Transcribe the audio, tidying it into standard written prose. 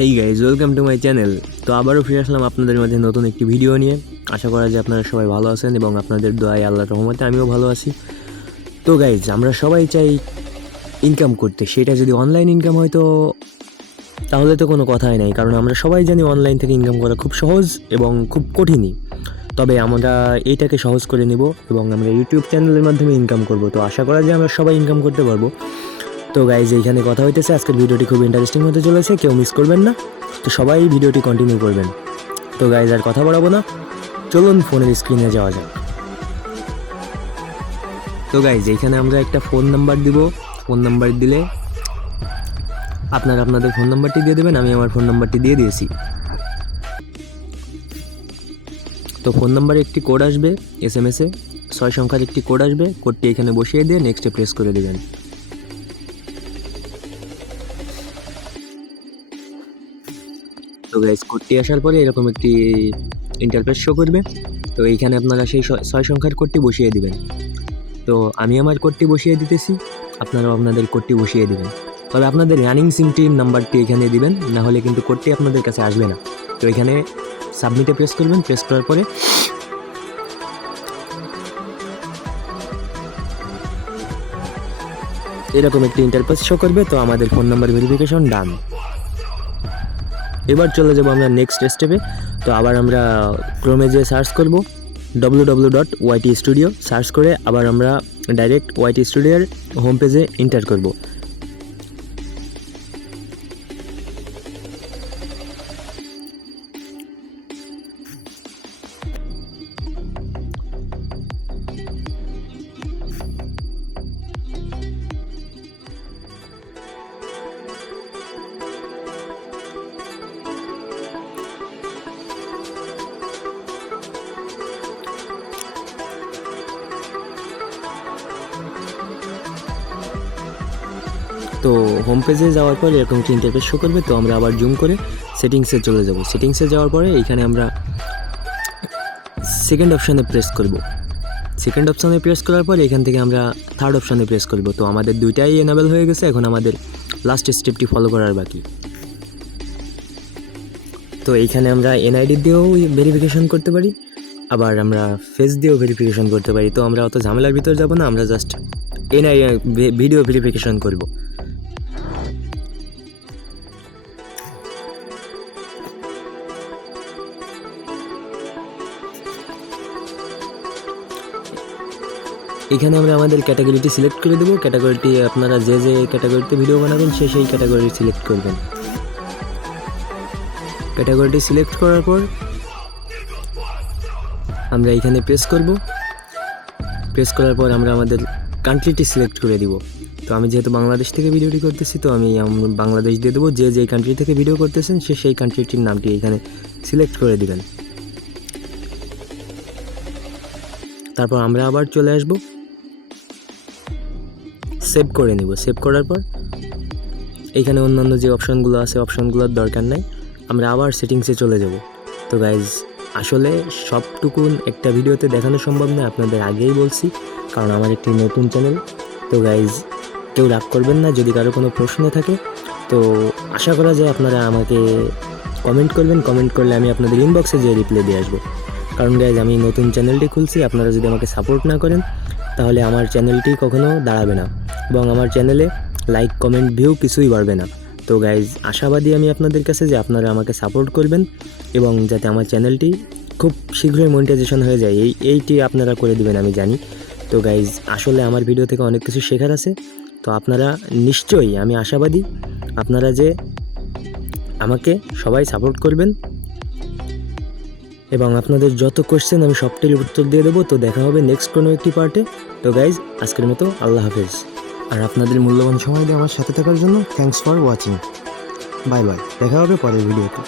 Hey guys, welcome to my channel. তো আবারও ফিরে আসলাম আপনাদের মাঝে নতুন একটি ভিডিও নিয়ে। আশা করা যায় আপনারা সবাই ভালো আছেন এবং আপনাদের দোয়ায় আল্লাহর রহমতে আমিও ভালো আছি। তো গাইজ, আমরা সবাই চাই ইনকাম করতে, সেটা যদি অনলাইন ইনকাম হয় তো তাহলে তো কোনো কথাই নাই, কারণ আমরা সবাই জানি অনলাইন থেকে ইনকাম করা খুব সহজ এবং খুব কঠিনই। তবে আমরা এইটাকে সহজ করে নেব এবং আমরা ইউটিউব চ্যানেলের মাধ্যমে ইনকাম করব। তো আশা করা যায় আমরা সবাই ইনকাম করতে পারবো। তো গাইজ, এইখানে কথা হইতেছে, আজকের ভিডিওটি খুব ইন্টারেস্টিং হতে চলেছে, কেউ মিস করবেন না। তো সবাই ভিডিওটি কন্টিনিউ করবেন। তো গাইজ, আর কথা বাড়াবো না, চলুন ফোনের স্ক্রিনে যাওয়া যাক। তো গাইজ, এইখানে আমরা একটা ফোন নাম্বার দিব। ফোন নাম্বার দিলে আপনারা আপনাদের ফোন নাম্বারটি দিয়ে দেবেন, আমি আমার ফোন নাম্বারটি দিয়ে দিয়েছি। তো ফোন নাম্বারে একটি কোড আসবে, SMS-এ 6 সংখ্যার একটি কোড আসবে। কোডটি এখানে বসিয়ে দিয়ে নেক্সটে প্রেস করে দেবেন। তো গাইজ, কোডটি আসার পরে এরকম একটি ইন্টারফেস শো করবে। তো এইখানে আপনারা সেই 6 সংখ্যার কোডটি বসিয়ে দিবেন। তো আমি আমার কোডটি বসিয়ে দিতেছি, আপনারাও আপনাদের কোডটি বসিয়ে দিবেন। তবে আপনাদের রানিং সিমটির নাম্বারটি এখানে দিবেন, না হলে কিন্তু কোডটি আপনাদের কাছে আসবে না। তো এখানে সাবমিটে প্রেস করবেন। প্রেস করার পরে এরকম একটি ইন্টারফেস শো করবে। তো আমাদের ফোন নাম্বার ভেরিফিকেশন ডান। এবার চলে যাব আমরা নেক্সট স্টেপে। তো আবার আমরা ক্রোমে যেয়ে সার্চ করব www.ytstudio, সার্চ করে আবার আমরা ডাইরেক্ট YT স্টুডিওর হোম পেজে এন্টার করব। তো হোম পেজে যাওয়ার পর এরকম একটি ইন্টারফেস শো করবে। তো আমরা আবার জুম করে সেটিংসে চলে যাব। সেটিংসে যাওয়ার পরে এইখানে আমরা সেকেন্ড অপশানে প্রেস করব। সেকেন্ড অপশানে প্রেস করার পর এখান থেকে আমরা থার্ড অপশানে প্রেস করব। তো আমাদের দুইটাই এনাবেল হয়ে গেছে, এখন আমাদের লাস্ট স্টেপটি ফলো করার বাকি। তো এইখানে আমরা NID দিয়েও ভেরিফিকেশন করতে পারি, আবার আমরা ফেস দিয়েও ভেরিফিকেশন করতে পারি। তো আমরা অত ঝামেলার ভিতর যাব না, আমরা জাস্ট ভিডিও ভেরিফিকেশন করব। এখানে আমরা আমাদের ক্যাটাগরিটি সিলেক্ট করে দেবো। ক্যাটাগরিটি আপনারা যে যে ক্যাটাগরিতে ভিডিও বানাবেন সেই ক্যাটাগরি সিলেক্ট করবেন। ক্যাটাগরিটি সিলেক্ট করার পর আমরা এখানে প্রেস করব। প্রেস করার পর আমরা আমাদের কান্ট্রিটি সিলেক্ট করে দিব। তো আমি যেহেতু বাংলাদেশ থেকে ভিডিওটি করতেছি, তো আমি বাংলাদেশ দিয়ে দেবো। যে যেই কান্ট্রি থেকে ভিডিও করতেছেন সেই কান্ট্রিটির নামটি এখানে সিলেক্ট করে দিবেন। তারপর আমরা আবার চলে আসব, সেভ করে নিব। সেভ করার পর এইখানে অন্যান্য যে অপশানগুলো আছে, অপশানগুলোর দরকার নাই, আমরা আবার সেটিংসে চলে যাব। তো গাইজ, আসলে সবটুকুন একটা ভিডিওতে দেখানো সম্ভব না, আপনাদের আগেই বলছি, কারণ আমার একটি নতুন চ্যানেল। তো গাইজ, কেউ রাগ করবেন না যদি কারো কোনো প্রশ্ন থাকে। তো আশা করা যায় আপনারা আমাকে কমেন্ট করবেন। কমেন্ট করলে আমি আপনাদের ইনবক্সে যেয়ে রিপ্লাই দিয়ে আসবো। কারণ গাইজ, আমি নতুন চ্যানেলটি খুলছি, আপনারা যদি আমাকে সাপোর্ট না করেন তাহলে আমার চ্যানেলটি কখনো দাঁড়াবে না এবং আমার চ্যানেলে লাইক, কমেন্ট, ভিউ কিছুই বাড়বে না। তো গাইজ, আশাবাদী আমি আপনাদের কাছে যে আপনারা আমাকে সাপোর্ট করবেন এবং যাতে আমার চ্যানেলটি খুব শীঘ্রই মনিটাইজেশন হয়ে যায়, এইটি আপনারা করে দেবেন আমি জানি। তো গাইজ, আসলে আমার ভিডিও থেকে অনেক কিছু শেখার আছে। তো আপনারা নিশ্চয়ই, আমি আশাবাদী আপনারা যে আমাকে সবাই সাপোর্ট করবেন এবং আপনাদের যত কোশ্চেন আমি সবটাই উত্তর দিয়ে দেবো। তো দেখা হবে নেক্সট কোনো একটি পার্টে। তো গাইজ, আজকের মতো আল্লাহ হাফেজ। আর আপনাদের মূল্যবান সময় দিয়ে আমার সাথে থাকার জন্য thanks for watching. Bye bye, দেখা হবে পরের ভিডিওতে।